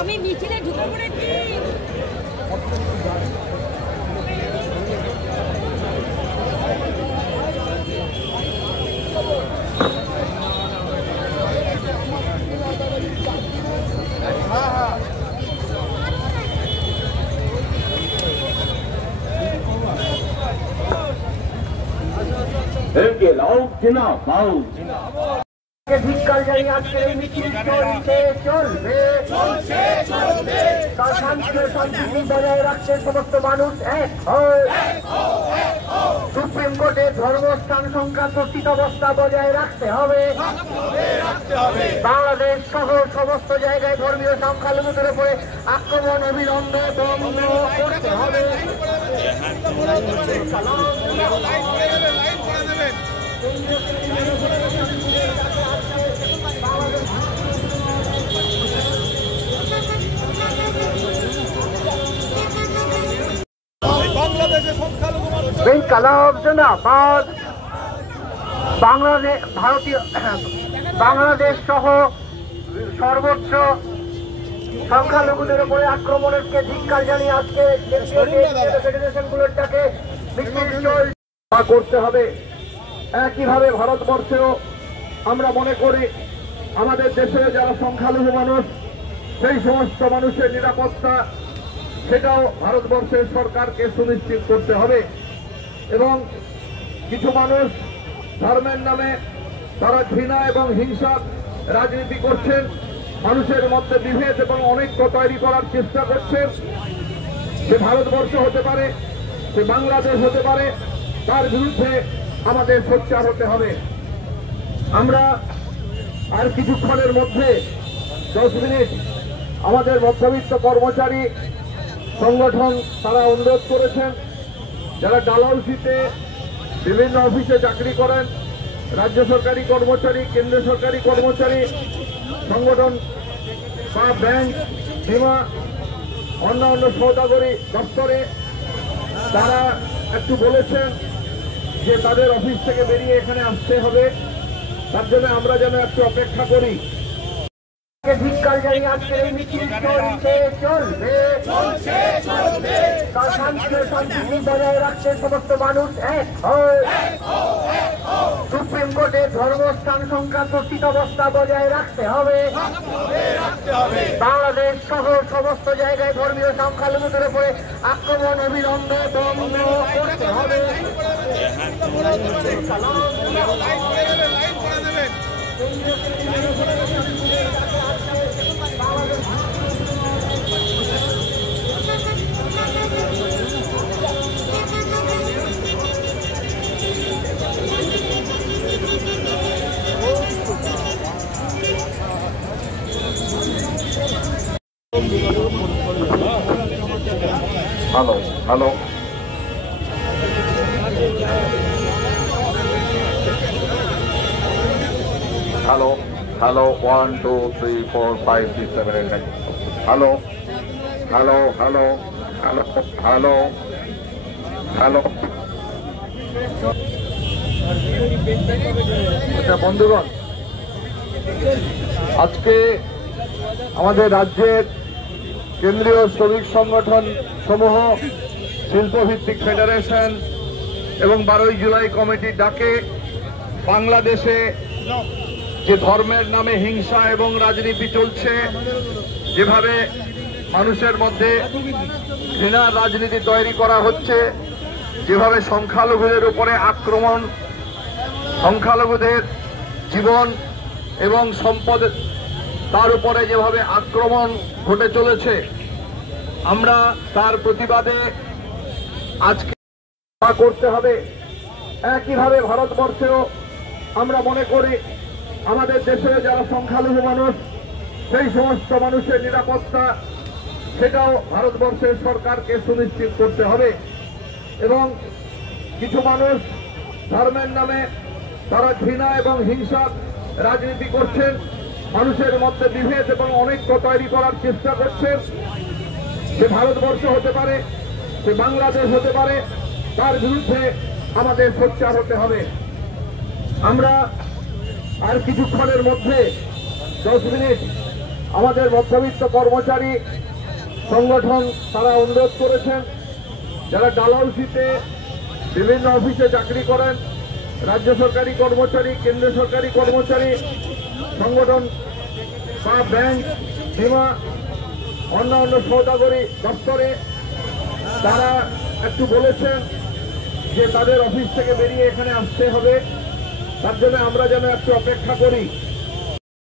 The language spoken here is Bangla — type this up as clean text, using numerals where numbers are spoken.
আমি মিছিলে ঢুকে পড়েছি। ধিক্কার জানিয়ে আজকের এই মিছিল চলবে তার শান্তি বজায় রাখতে সমস্ত মানুষ এক হয়। সুপ্রিম কোর্টে ধর্মস্থান সংক্রান্ত স্থিতাবস্থা বজায় রাখতে হবে। বাংলাদেশ সহ সমস্ত জায়গায় ধর্মীয় সংখ্যালঘুদের উপরে আক্রমণ অবিলম্বে বন্ধ করতে হবে। বাংলাদেশ সহ সর্বোচ্চ সংখ্যালঘুদের উপরে আক্রমণকে ধিক্কার জানিয়ে আজকে ফেডারেশনগুলোর ডাকে মিছিল করতে হবে। একইভাবে ভারতবর্ষেও আমরা মনে করি আমাদের দেশে যারা সংখ্যালঘু মানুষ সেই সমস্ত মানুষের নিরাপত্তা সেটাও ভারতবর্ষের সরকারকে সুনিশ্চিত করতে হবে। এবং কিছু মানুষ ধর্মের নামে তারা ঘৃণা এবং হিংসার রাজনীতি করছেন, মানুষের মধ্যে বিভেদ এবং অনৈক্য তৈরি করার চেষ্টা করছেন। সে ভারতবর্ষ হতে পারে, সে বাংলাদেশ হতে পারে, তার বিরুদ্ধে আমাদের সোচ্চার হতে হবে। আমরা আর কিছুক্ষণের মধ্যে 10 মিনিট আমাদের মধ্যবিত্ত কর্মচারী সংগঠন তারা অনুরোধ করেছেন, যারা ডালহাউসিতে বিভিন্ন অফিসে চাকরি করেন, রাজ্য সরকারি কর্মচারী, কেন্দ্র সরকারি কর্মচারী, সংগঠন বা ব্যাংক, বিমা, অন্যান্য সৌদাগরি দপ্তরে তারা একটু বলেছেন যে তাদের অফিস থেকে বেরিয়ে এখানে আসতে হবে, তার জন্য আমরা যেন একটু অপেক্ষা করি। ধিক্কার জানিয়ে আজকের এই মিছিল চলবে তার শান্তি বজায় রাখতে সমস্ত মানুষ এক হয়। সুপ্রিম কোর্টে ধর্মস্থান সংক্রান্ত স্থিতাবস্থা বজায় রাখতে হবে। বাংলাদেশ সহ সমস্ত জায়গায় ধর্মীয় সংখ্যালঘুদের উপরে আক্রমণ অবিলম্বে বন্ধ করতে হবে। Hello, hello. Hello, hello, 1, 2, 3, 4, 5, 6, 7, 8, 9. Hello, hello, hello, hello, hello, hello. বন্ধুগণ, আজকে আমাদের রাজ্যের কেন্দ্রীয় শ্রমিক সংগঠন সমূহ, শিল্পভিত্তিক ফেডারেশন এবং 12ই জুলাই কমিটির ডাকে বাংলাদেশে যে ধর্মের নামে হিংসা এবং রাজনীতি চলছে, যেভাবে মানুষের মধ্যে ঘৃণার রাজনীতি তৈরি করা হচ্ছে, যেভাবে সংখ্যালঘুদের উপরে আক্রমণ, সংখ্যালঘুদের জীবন এবং সম্পদ তার উপরে যেভাবে আক্রমণ ঘটে চলেছে, আমরা তার প্রতিবাদে আজকে করতে হবে। একইভাবে ভারতবর্ষেও আমরা মনে করি আমাদের দেশে যারা সংখ্যালঘু মানুষ সেই সমস্ত মানুষের নিরাপত্তা সেটাও ভারতবর্ষের সরকারকে সুনিশ্চিত করতে হবে। এবং কিছু মানুষ ধর্মের নামে তারা ঘৃণা এবং হিংসার রাজনীতি করছেন, মানুষের মধ্যে বিভেদ এবং অনৈক্য তৈরি করার চেষ্টা করছেন। সে ভারতবর্ষ হতে পারে, সে বাংলাদেশ হতে পারে, তার বিরুদ্ধে আমাদের সোচ্চার হতে হবে। আমরা আর কিছুক্ষণের মধ্যে 10 মিনিট আমাদের মধ্যবিত্ত কর্মচারী সংগঠন তারা অনুরোধ করেছেন, যারা ডালহাউসিতে বিভিন্ন অফিসে চাকরি করেন, রাজ্য সরকারি কর্মচারী, কেন্দ্র সরকারি কর্মচারী, সংগঠন বা ব্যাংক, বিমা, অন্যান্য সৌদাগরি দপ্তরে, তারা একটু বলেছেন যে তাদের অফিস থেকে বেরিয়ে এখানে আসতে হবে। তার জন্য আমরা যেন একটু অপেক্ষা করি।